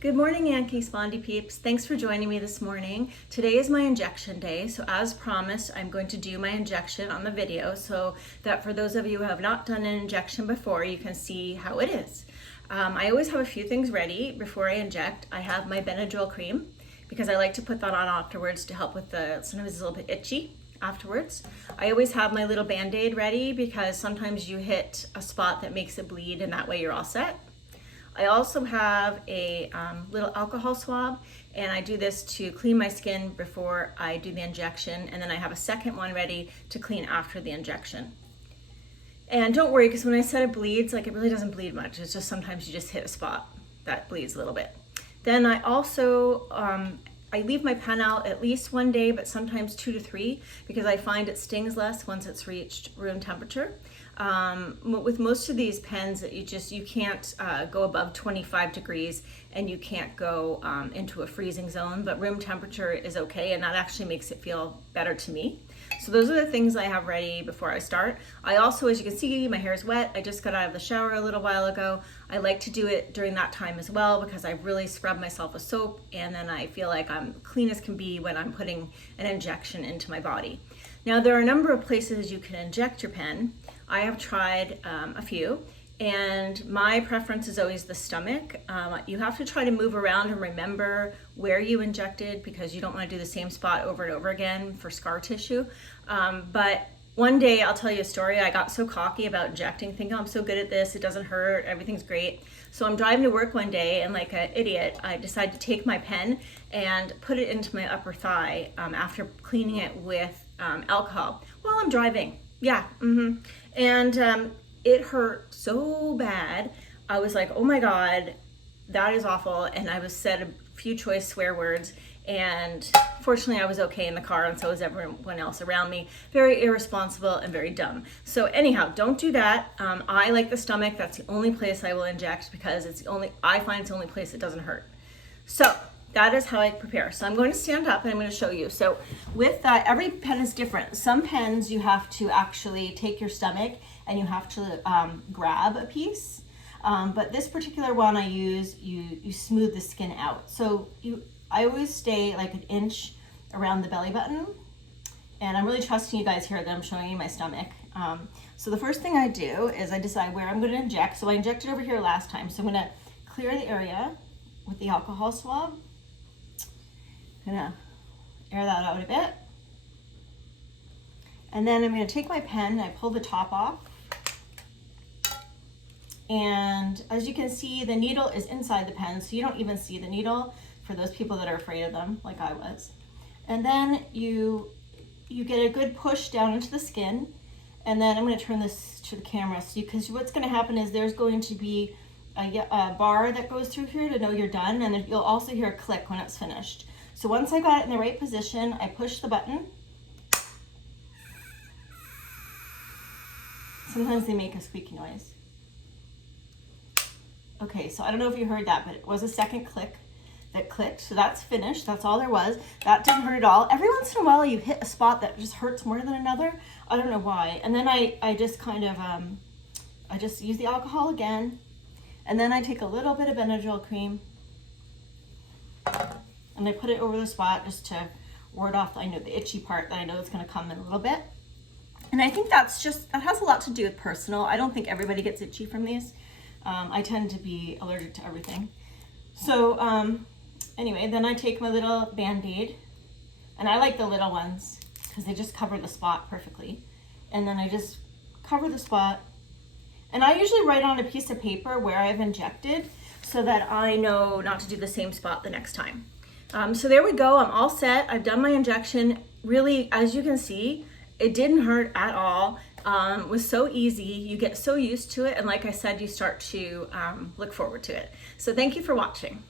Good morning, Yankee Spondy peeps. Thanks for joining me this morning. Today is my injection day, so as promised, I'm going to do my injection on the video so that for those of you who have not done an injection before, you can see how it is. I always have a few things ready before I inject. I have my Benadryl cream because I like to put that on afterwards to help with sometimes it's a little bit itchy afterwards. I always have my little Band-Aid ready because sometimes you hit a spot that makes it bleed and that way you're all set. I also have a little alcohol swab, and I do this to clean my skin before I do the injection, and then I have a second one ready to clean after the injection. And don't worry, because when I said it bleeds, it really doesn't bleed much. It's just sometimes you just hit a spot that bleeds a little bit. Then I also, I leave my pen out at least one day, but sometimes 2 to 3, because I find it stings less once it's reached room temperature. With most of these pens, you can't go above 25 degrees and you can't go into a freezing zone, but room temperature is okay, and that actually makes it feel better to me. So those are the things I have ready before I start. I also, as you can see, my hair is wet. I just got out of the shower a little while ago. I like to do it during that time as well because I really scrub myself with soap, and then I feel like I'm clean as can be when I'm putting an injection into my body. Now, there are a number of places you can inject your pen. I have tried a few, and my preference is always the stomach. You have to try to move around and remember where you injected because you don't want to do the same spot over and over again for scar tissue. But one day, I'll tell you a story. I got so cocky about injecting, thinking, oh, I'm so good at this, it doesn't hurt, everything's great. So I'm driving to work one day, and like an idiot, I decided to take my pen and put it into my upper thigh after cleaning it with alcohol while I'm driving. Yeah, and it hurt so bad. I was like, oh my God, that is awful. And I said a few choice swear words, and fortunately I was okay in the car, and so was everyone else around me. Very irresponsible and very dumb. So anyhow, don't do that. I like the stomach. That's the only place I will inject because I find it's the only place it doesn't hurt. So that is how I prepare. So I'm going to stand up and I'm going to show you. So with every pen is different. Some pens you have to actually take your stomach and you have to grab a piece. But this particular one I use, you smooth the skin out. So I always stay like an inch around the belly button. And I'm really trusting you guys here that I'm showing you my stomach. So the first thing I do is I decide where I'm going to inject. So I injected over here last time. So I'm going to clear the area with the alcohol swab. Gonna air that out a bit. And then I'm gonna take my pen and I pull the top off. And as you can see, the needle is inside the pen, so you don't even see the needle for those people that are afraid of them, like I was. And then you get a good push down into the skin. And then I'm gonna turn this to the camera, because what's gonna happen is there's going to be a bar that goes through here to know you're done, and then you'll also hear a click when it's finished. So once I got it in the right position, I push the button. Sometimes they make a squeaky noise. Okay, so I don't know if you heard that, but it was a second click that clicked. So that's finished. That's all there was. That didn't hurt at all. Every once in a while you hit a spot that just hurts more than another. I don't know why. And then I just kind of, I just use the alcohol again. And then I take a little bit of Benadryl cream and I put it over the spot just to ward off the itchy part that I know is going to come in a little bit. And I think that has a lot to do with personal. I don't think everybody gets itchy from these. I tend to be allergic to everything. So anyway, then I take my little Band-Aid, and I like the little ones because they just cover the spot perfectly. And then I just cover the spot. And I usually write on a piece of paper where I've injected so that I know not to do the same spot the next time. So there we go, I'm all set. I've done my injection. Really, as you can see, it didn't hurt at all. It was so easy. You get so used to it. And like I said, you start to look forward to it. So thank you for watching.